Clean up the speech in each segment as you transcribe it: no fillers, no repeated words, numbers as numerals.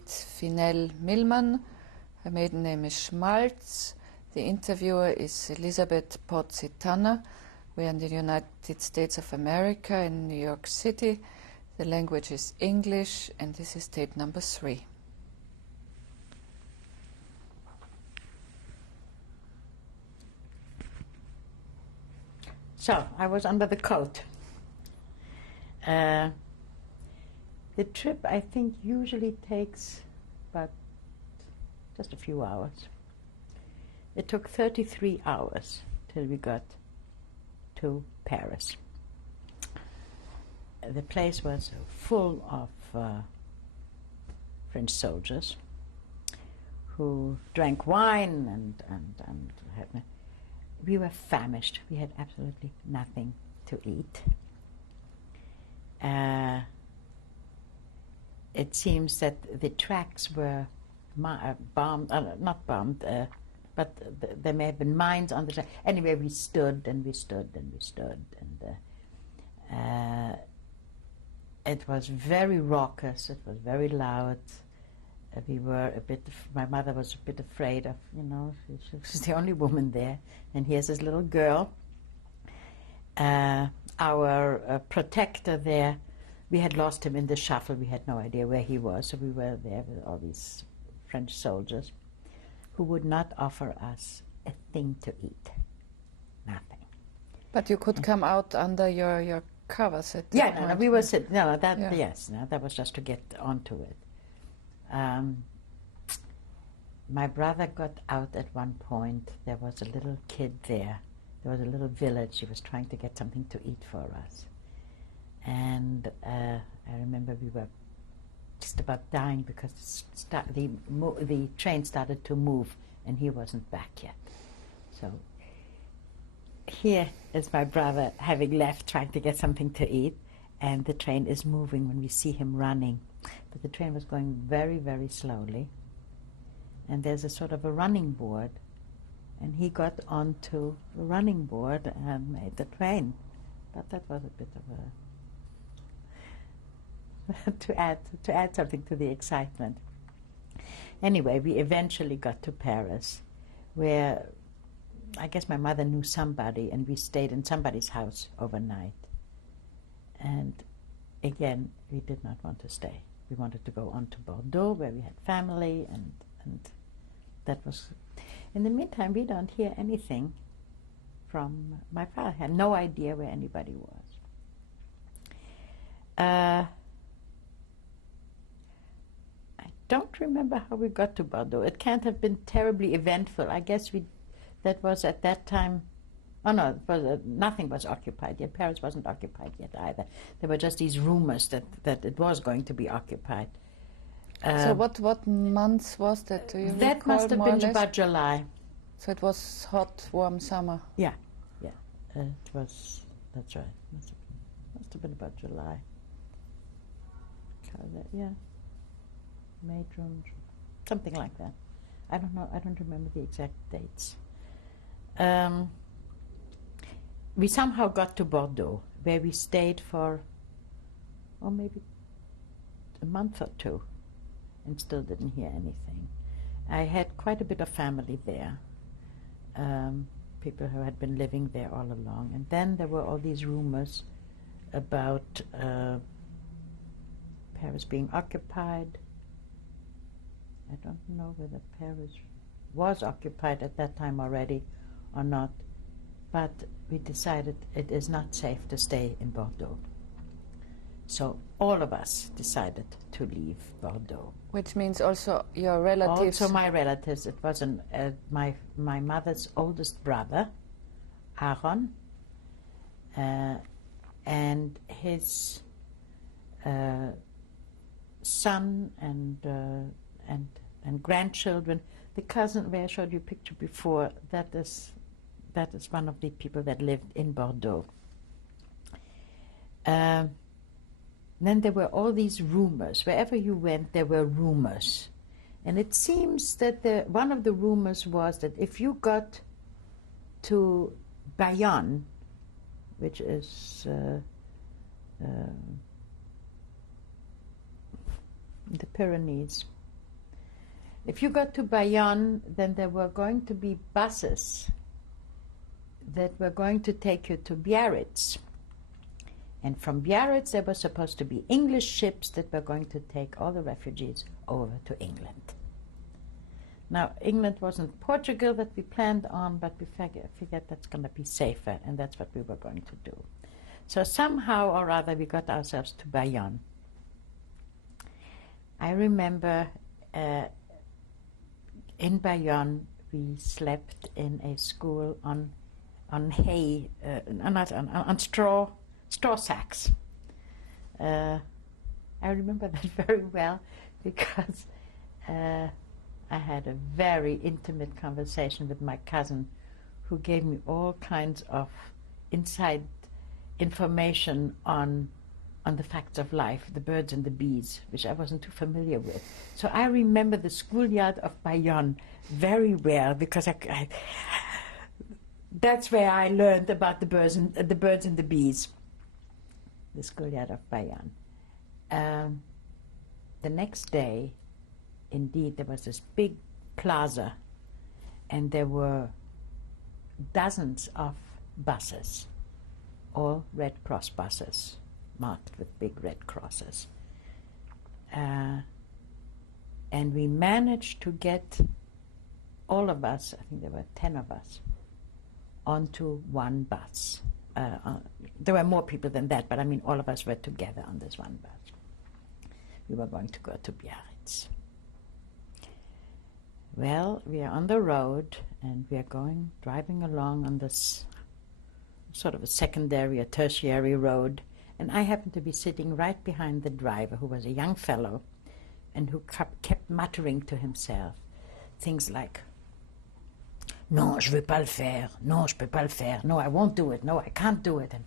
Finel Millman. Her maiden name is Schmaltz. The interviewer is Elizabeth Potzitana. We are in the United States of America in New York City. The language is English, and this is tape number 3. So, I was under the coat. The trip, I think, usually takes about just a few hours. It took 33 hours till we got to Paris. The place was full of French soldiers who drank wine and we were famished. We had absolutely nothing to eat. It seems that the tracks were bombed, not bombed, but there may have been mines on the track. Anyway, we stood and we stood and we stood, and it was very raucous. It was very loud. We were a bit. My mother was a bit afraid of, she was the only woman there, and here's this little girl. Our protector there, we had lost him in the shuffle. We had no idea where he was, so we were there with all these French soldiers who would not offer us a thing to eat. Nothing. But you could come out under your covers at that point. We were sitting. Yes, that was just to get onto it. My brother got out at one point. There was a little kid there. There was a little village. He was trying to get something to eat for us. And I remember we were just about dying because the train started to move and he wasn't back yet. So here is my brother having left, trying to get something to eat, and the train is moving when we see him running. But the train was going very, very slowly, and there's a sort of a running board, and he got onto the running board and made the train. But that was a bit of a to add something to the excitement. Anyway, we eventually got to Paris, where I guess my mother knew somebody, and we stayed in somebody's house overnight. And again, we did not want to stay. We wanted to go on to Bordeaux, where we had family, and that was... In the meantime, we don't hear anything from my father. Had no idea where anybody was. I don't remember how we got to Bordeaux. It can't have been terribly eventful. I guess that was at that time... Oh no, nothing was occupied yet. Paris wasn't occupied yet either. There were just these rumors that it was going to be occupied. So what month was that? Do you that recall, must have been about July. So it was hot, warm summer. Yeah. It was. That's right. Must have been about July. May, June, something like that. I don't know. I don't remember the exact dates. We somehow got to Bordeaux, where we stayed for, maybe a month or two, and still didn't hear anything. I had quite a bit of family there, people who had been living there all along. And then there were all these rumors about Paris being occupied. I don't know whether Paris was occupied at that time already or not. But we decided it is not safe to stay in Bordeaux. So all of us decided to leave Bordeaux. Which means also your relatives? Also my relatives. It was my mother's oldest brother, Aaron, and his son and grandchildren. The cousin where I showed you a picture before, that is one of the people that lived in Bordeaux. Then there were all these rumors. Wherever you went, there were rumors. And it seems that one of the rumors was that if you got to Bayonne, which is the Pyrenees, If you got to Bayonne, then there were going to be buses that were going to take you to Biarritz. And from Biarritz, there were supposed to be English ships that were going to take all the refugees over to England. Now, England wasn't Portugal that we planned on, but we figured that's going to be safer, and that's what we were going to do. So somehow or other, we got ourselves to Bayonne. I remember in Bayonne, we slept in a school on hay, on straw sacks. I remember that very well because I had a very intimate conversation with my cousin, who gave me all kinds of inside information on the facts of life, the birds and the bees, which I wasn't too familiar with. So I remember the schoolyard of Bayonne very well because that's where I learned about the birds and the bees. The schoolyard of Bayonne. The next day, indeed, there was this big plaza, and there were dozens of buses, all Red Cross buses, marked with big red crosses. And we managed to get all of us, I think there were 10 of us, onto one bus. There were more people than that, but I mean all of us were together on this one bus. We were going to go to Biarritz. Well, we are on the road, and we are driving along on this sort of a secondary or tertiary road, and I happened to be sitting right behind the driver, who was a young fellow, and who kept muttering to himself things like, "Non, je veux pas le faire. Non, je peux pas le faire. No, I won't do it. No, I can't do it." And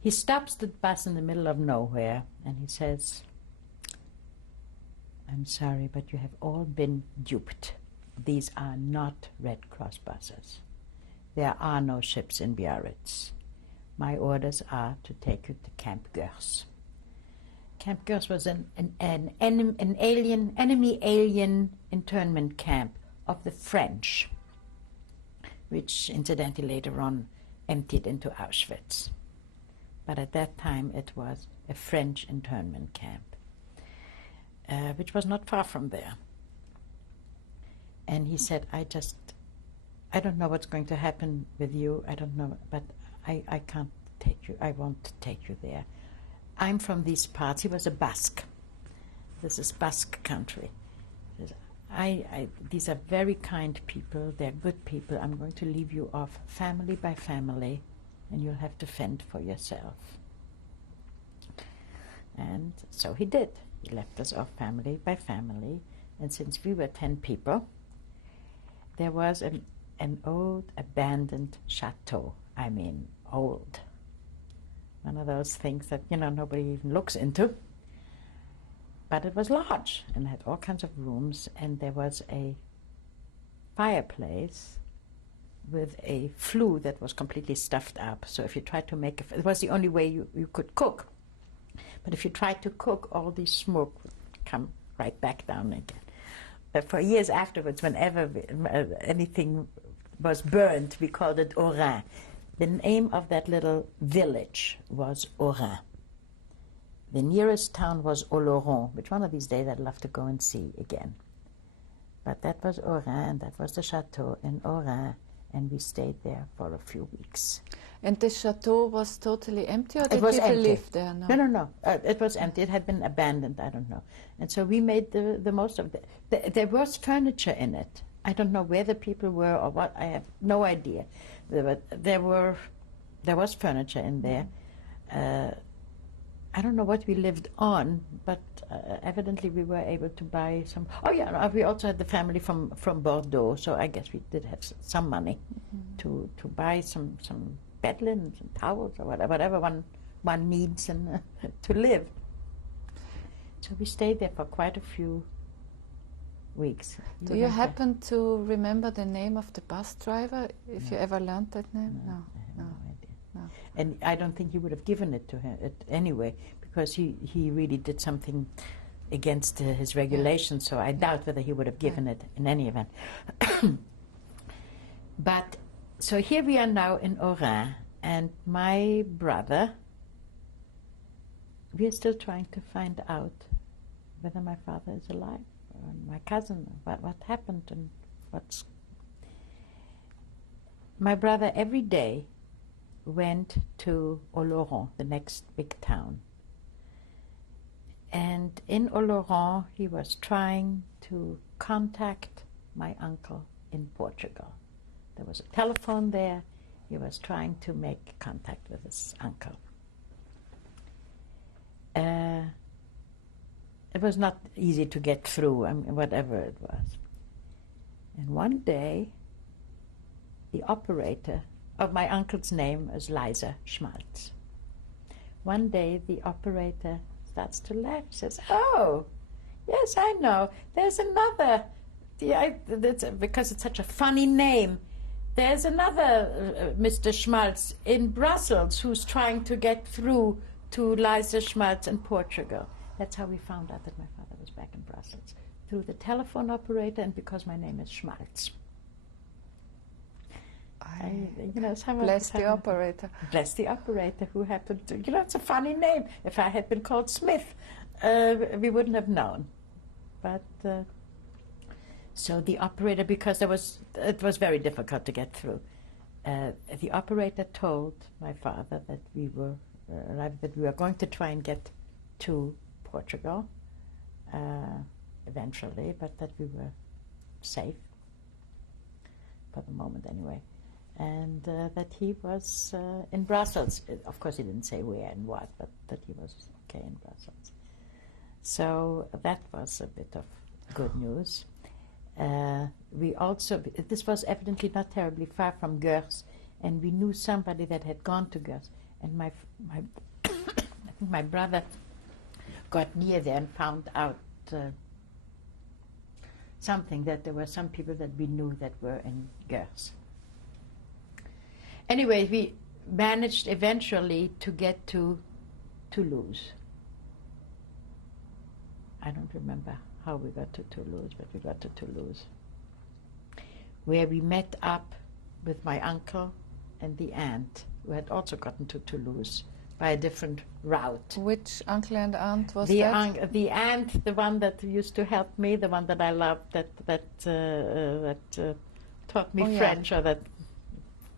he stops the bus in the middle of nowhere, and he says, "I'm sorry, but you have all been duped. These are not Red Cross buses. There are no ships in Biarritz. My orders are to take you to Camp Gurs." Camp Gurs was an enemy alien internment camp of the French, which incidentally later on emptied into Auschwitz. But at that time it was a French internment camp, which was not far from there. And he said, I don't know what's going to happen with you, I don't know, but I can't take you, I won't take you there. I'm from these parts. He was a Basque. This is Basque country. He says, these are very kind people, they're good people. I'm going to leave you off family by family, and you'll have to fend for yourself. And so he did. He left us off family by family, and since we were 10 people, there was an old abandoned chateau. I mean, old. One of those things that, nobody even looks into. But it was large and had all kinds of rooms, and there was a fireplace with a flue that was completely stuffed up. So if you tried to make it was the only way you could cook. But if you tried to cook, all the smoke would come right back down again. But for years afterwards, whenever anything was burnt, we called it Orin. The name of that little village was Orin. The nearest town was Oloron, which one of these days I'd love to go and see again. But that was Orin, that was the chateau in Orin, and we stayed there for a few weeks. And the chateau was totally empty, or did It was people empty. live there? No. It was empty. It had been abandoned, I don't know. And so we made the most of it. There was furniture in it. I don't know where the people were or what. I have no idea. There was furniture in there. I don't know what we lived on, but evidently we were able to buy some. Oh yeah, we also had the family from Bordeaux, so I guess we did have some money to buy some bed linens and towels or whatever one needs and to live. So we stayed there for quite a few weeks. Do you happen to remember the name of the bus driver, if you ever learned that name? No. I have no idea. No. And I don't think he would have given it to him anyway, because he really did something against his regulations, so I doubt whether he would have given it in any event. But, so here we are now in Oran, and my brother, we are still trying to find out whether my father is alive, or my cousin, what happened, and what's... My brother every day went to Oloron, the next big town. And in Oloron, he was trying to contact my uncle in Portugal. There was a telephone there. He was trying to make contact with his uncle. It was not easy to get through, I mean, whatever it was. And one day, the operator of my uncle's name is Liza Schmaltz. One day, the operator starts to laugh, says, "Oh, yes, I know. There's another, because it's such a funny name, there's another Mr. Schmaltz in Brussels who's trying to get through to Liza Schmaltz in Portugal." That's how we found out that my father was back in Brussels, through the telephone operator and because my name is Schmaltz. Bless the operator. Bless the operator who happened to, it's a funny name. If I had been called Smith, we wouldn't have known. But, so the operator, because it was very difficult to get through, the operator told my father that we were going to try and get to Portugal eventually, but that we were safe, for the moment anyway. And that he was in Brussels. Of course, he didn't say where and what, but that he was okay in Brussels. So that was a bit of good news. We also, this was evidently not terribly far from Gers, and we knew somebody that had gone to Gers. And I think my brother got near there and found out something, that there were some people that we knew that were in Gers. Anyway, we managed eventually to get to Toulouse. I don't remember how we got to Toulouse, but we got to Toulouse, where we met up with my uncle and the aunt, who had also gotten to Toulouse by a different route. Which uncle and aunt was the that? The aunt, the one that used to help me, the one that I loved, that taught me French, or that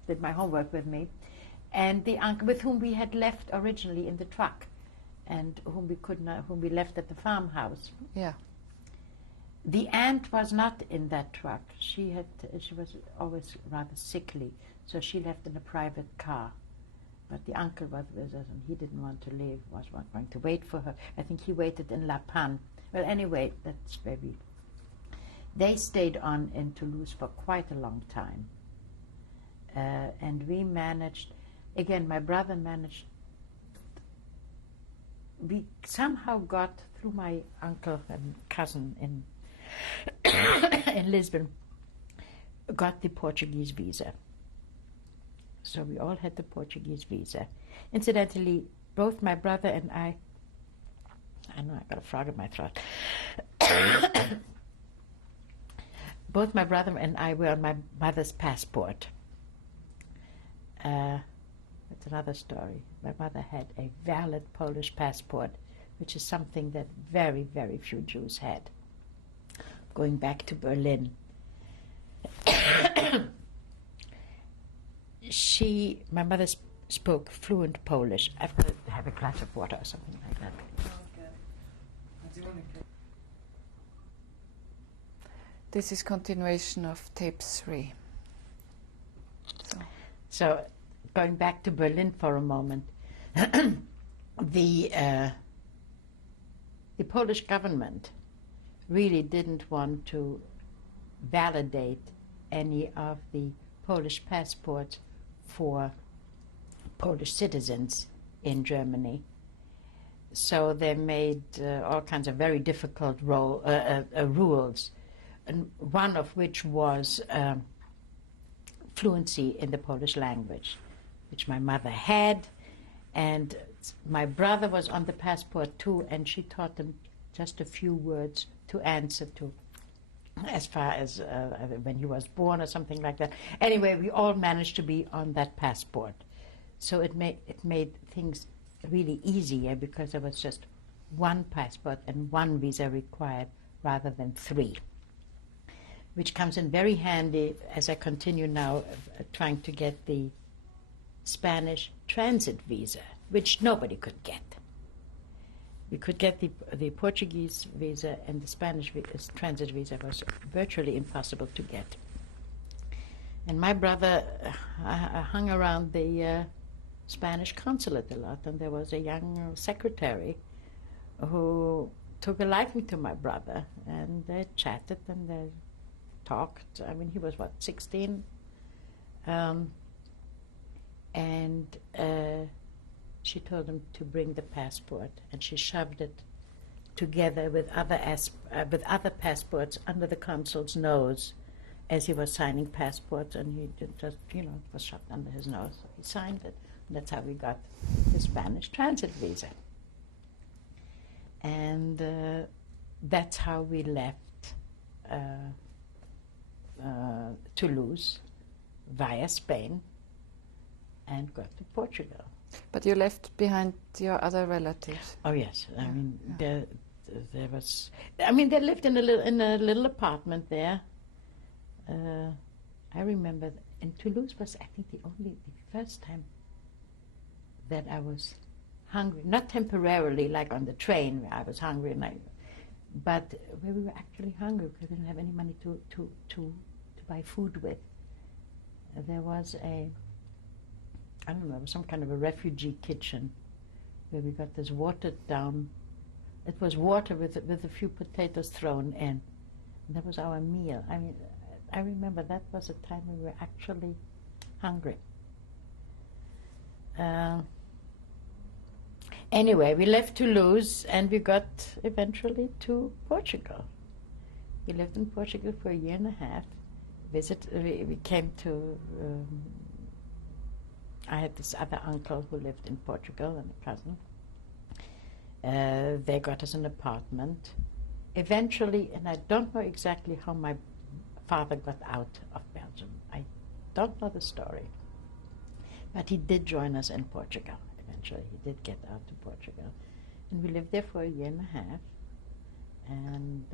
did my homework with me, and the uncle with whom we had left originally in the truck, and whom we left at the farmhouse. Yeah. The aunt was not in that truck. She was always rather sickly, so she left in a private car. But the uncle was with us, and he didn't want to leave, was going to wait for her. I think he waited in La Panne. Well, anyway, that's where they stayed on in Toulouse for quite a long time. And we managed, again, my brother managed, we somehow got, through my uncle and cousin in in Lisbon, got the Portuguese visa. So we all had the Portuguese visa. Incidentally, both my brother and I know I got a frog in my throat. Both my brother and I were on my mother's passport. That's another story. My mother had a valid Polish passport, which is something that very, very few Jews had. Going back to Berlin. My mother spoke fluent Polish. I've got to have a glass of water or something like that. This is continuation of tape 3. So going back to Berlin for a moment, the Polish government really didn't want to validate any of the Polish passports for Polish citizens in Germany. So they made all kinds of very difficult rules, and one of which was fluency in the Polish language, which my mother had, and my brother was on the passport too, and she taught him just a few words to answer to, as far as when he was born or something like that. Anyway, we all managed to be on that passport. So it made things really easier because there was just one passport and one visa required rather than three, which comes in very handy as I continue now trying to get the Spanish transit visa, which nobody could get. We could get the Portuguese visa, and the Spanish transit visa was virtually impossible to get. And my brother hung around the Spanish consulate a lot, and there was a young secretary who took a liking to my brother, and they chatted and they talked. I mean, he was, 16? And she told him to bring the passport, and she shoved it together with other passports under the consul's nose as he was signing passports, and he just, it was shoved under his nose. So he signed it, and that's how we got the Spanish transit visa. And that's how we left Toulouse via Spain and got to Portugal. But you left behind your other relatives. Oh yes, I mean there was. I mean they lived in a little apartment there. I remember in Toulouse was I think the first time that I was hungry. Not temporarily like on the train where I was hungry, but where we were actually hungry because we didn't have any money to buy food with. There was I don't know, some kind of a refugee kitchen where we got this watered down, it was water with a few potatoes thrown in. And that was our meal. I mean, I remember that was a time we were actually hungry. Anyway, we left Toulouse and we got eventually to Portugal. We lived in Portugal for a year and a half. We came to I had this other uncle who lived in Portugal and a cousin. They got us an apartment. Eventually, and I don't know exactly how my father got out of Belgium. I don't know the story. But he did join us in Portugal. Eventually, he did get out to Portugal. And we lived there for a year and a half. And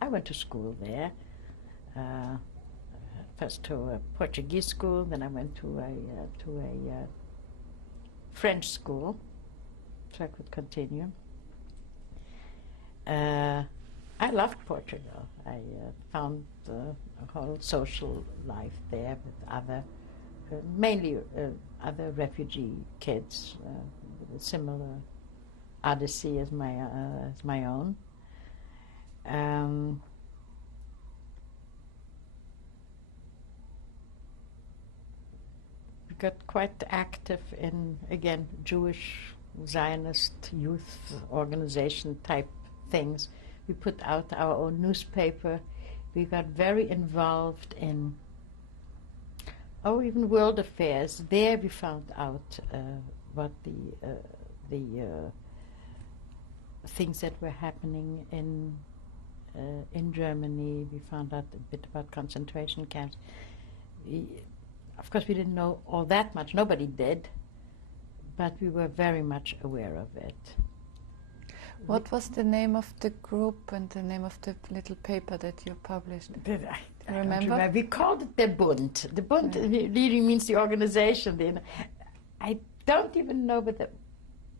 I went to school there. First to a Portuguese school, then I went to a French school, so I could continue. I loved Portugal. I found a whole social life there with other, mainly other refugee kids with a similar odyssey as my own. Got quite active in, again, Jewish Zionist youth organization type things. We put out our own newspaper. We got very involved in, even world affairs. There we found out what the things that were happening in Germany. We found out a bit about concentration camps. Of course, we didn't know all that much. Nobody did, but we were very much aware of it. What was the name of the group and the name of the little paper that you published? I remember? We called it the Bund. The Bund really means the organization. I don't even know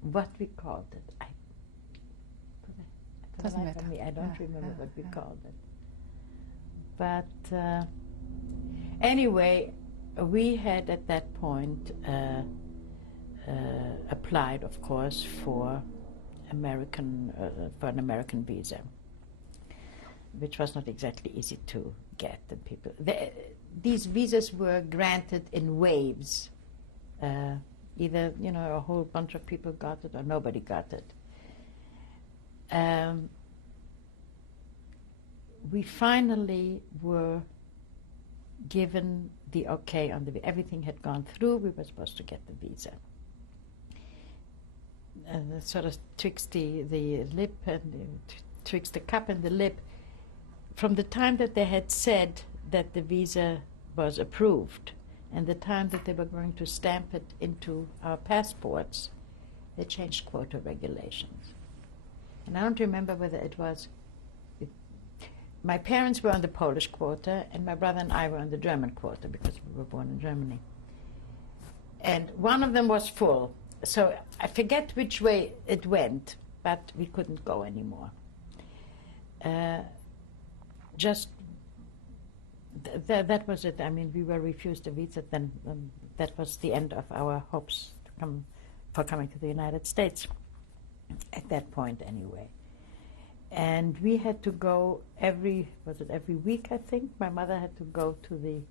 what we called it. Doesn't matter. I don't remember what we called it. But anyway, we had at that point applied, of course, for an American visa, which was not exactly easy to get. These visas were granted in waves. Either a whole bunch of people got it or nobody got it. We finally were given the okay on everything had gone through. We were supposed to get the visa. sort of twixt the lip and twixt the cup and the lip, from the time that they had said that the visa was approved and the time that they were going to stamp it into our passports, they changed quota regulations. And I don't remember whether it was... my parents were on the Polish quota, and my brother and I were on the German quota because we were born in Germany. And one of them was full. So I forget which way it went, but we couldn't go anymore. That was it. I mean, we were refused a visa, then that was the end of our hopes for coming to the United States, at that point anyway. And we had to go every week, I think? My mother had to go to the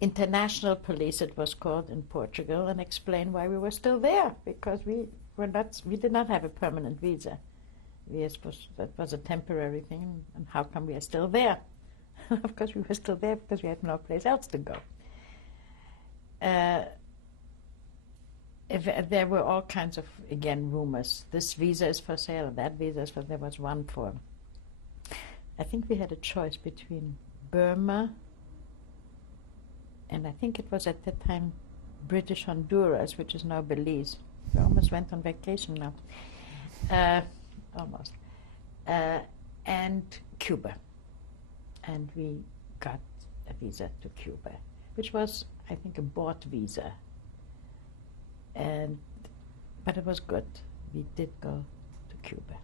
international police, it was called, in Portugal, and explain why we were still there, because we did not have a permanent visa. That was a temporary thing, and how come we are still there? Of course we were still there because we had no place else to go. There were all kinds of, again, rumors. This visa is for sale, that visa is for... There was one for... I think we had a choice between Burma and I think it was at that time British Honduras, which is now Belize. We almost went on vacation now. Almost. And Cuba. And we got a visa to Cuba, which was, I think, a bought visa. But it was good. We did go to Cuba.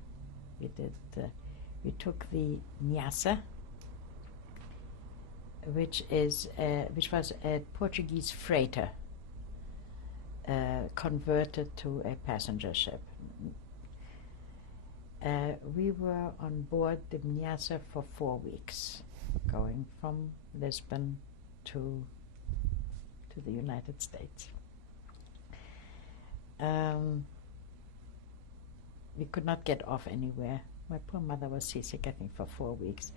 We took the Nyasa, which was a Portuguese freighter converted to a passenger ship. We were on board the Nyasa for 4 weeks, going from Lisbon to the United States. We could not get off anywhere. My poor mother was seasick, I think, for 4 weeks.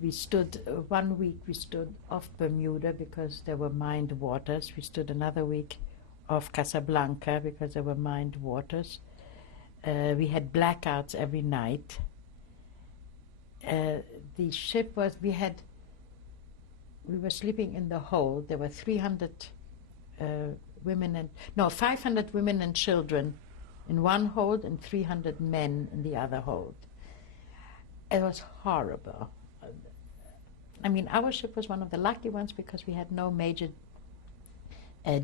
We stood, 1 week we stood off Bermuda because there were mined waters. We stood another week off Casablanca because there were mined waters. We had blackouts every night. The ship was, we were sleeping in the hold. There were 500 women and children in one hold and 300 men in the other hold. It was horrible. I mean, our ship was one of the lucky ones because we had no major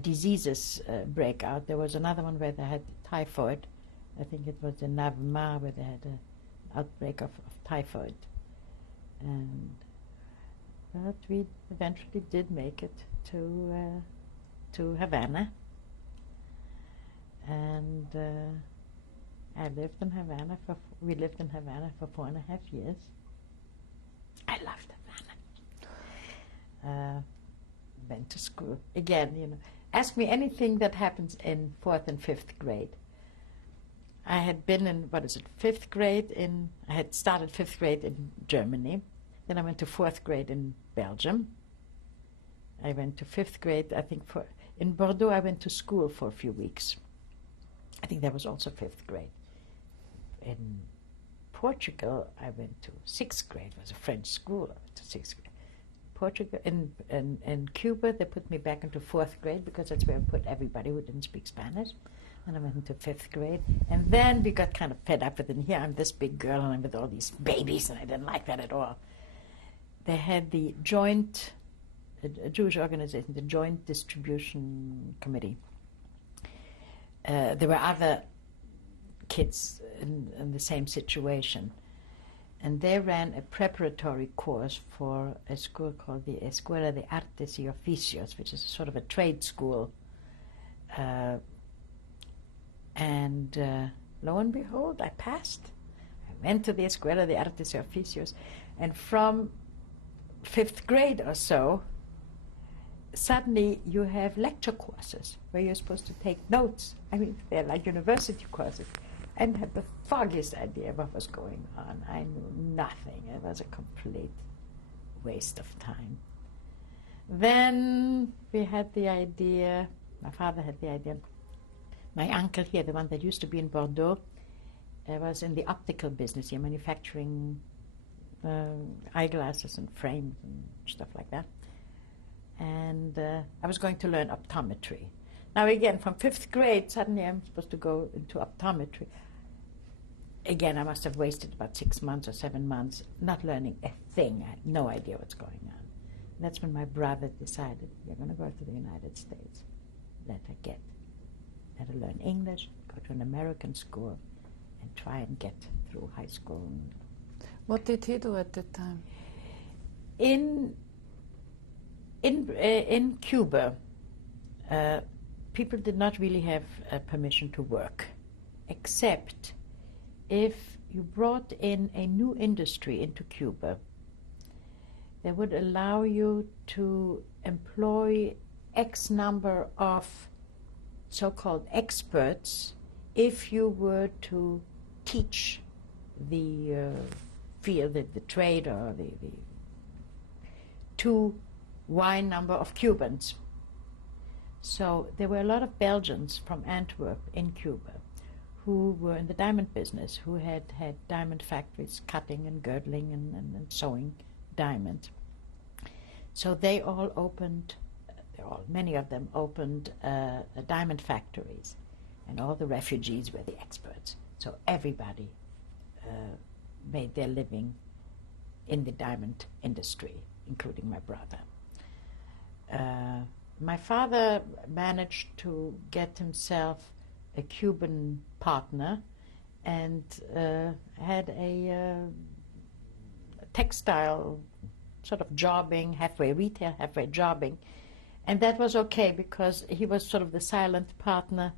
diseases break out. There was another one where they had typhoid. I think it was in Navma where they had an outbreak of typhoid. But we eventually did make it to Havana. And we lived in Havana for 4.5 years. I loved Havana. Went to school. Again, you know, ask me anything that happens in 4th and 5th grade. I had been in, 5th grade I had started 5th grade in Germany. Then I went to 4th grade in Belgium. I went to 5th grade, I think, in Bordeaux I went to school for a few weeks. I think that was also 5th grade. In Portugal, I went to 6th grade. It was a French school. I went to 6th grade. Portugal, in Cuba, they put me back into 4th grade because that's where I put everybody who didn't speak Spanish. And I went into 5th grade. And then we got kind of fed up with it. And here I'm this big girl and I'm with all these babies, and I didn't like that at all. They had the joint, a Jewish organization, the Joint Distribution Committee. There were other kids in the same situation. And they ran a preparatory course for a school called the Escuela de Artes y Oficios, which is sort of a trade school. And lo and behold, I passed. I went to the Escuela de Artes y Oficios, and from 5th grade or so, suddenly you have lecture courses where you're supposed to take notes. I mean, they're like university courses. I didn't have the foggiest idea what was going on. I knew nothing. It was a complete waste of time. Then we had the idea, my father had the idea, My uncle here, the one that used to be in Bordeaux, was in the optical business here, manufacturing eyeglasses and frames and stuff like that. And I was going to learn optometry. Now again, from 5th grade, suddenly I'm supposed to go into optometry. Again, I must have wasted about 6 months or 7 months not learning a thing. I had no idea what's going on. And that's when my brother decided, you're going to go to the United States. Let her learn English, go to an American school, and try and get through high school. What did he do at the time? In Cuba, people did not really have permission to work, except if you brought in a new industry into Cuba. They would allow you to employ X number of so-called experts if you were to teach the field, the trade, or the to Y number of Cubans. So there were a lot of Belgians from Antwerp in Cuba who were in the diamond business, who had diamond factories, cutting and girdling and sewing diamonds. So they all opened, many of them opened diamond factories, and all the refugees were the experts. So everybody made their living in the diamond industry, including my brother. My father managed to get himself a Cuban partner and had a textile sort of jobbing, halfway retail, halfway jobbing. And that was okay because he was sort of the silent partner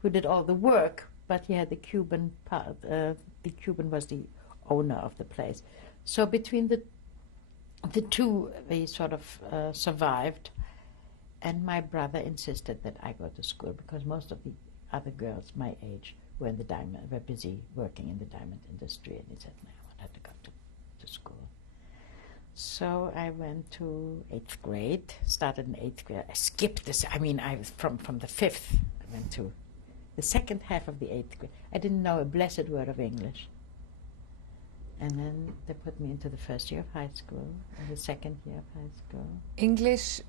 who did all the work, but he had the Cuban part. The Cuban was the owner of the place. So between the two, we sort of survived. And my brother insisted that I go to school because most of the other girls my age were busy working in the diamond industry. And he said, no, I want her to go to school. So I went to 8th grade, started in 8th grade. I skipped this. I mean, I was from the 5th. I went to the second half of the 8th grade. I didn't know a blessed word of English. And then they put me into the first year of high school and the second year of high school. English?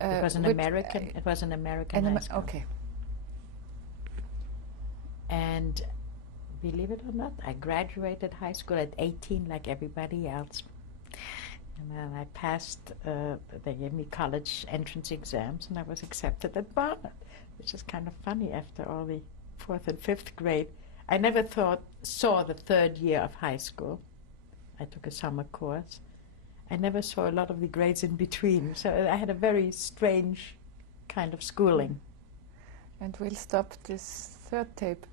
It was an American. It was an American high school. Okay. And believe it or not, I graduated high school at 18, like everybody else. And then I passed. They gave me college entrance exams, and I was accepted at Barnard, which is kind of funny after all the 4th and 5th grade. I never saw the 3rd year of high school. I took a summer course. I never saw a lot of the grades in between, so I had a very strange kind of schooling. And we'll stop this 3rd tape.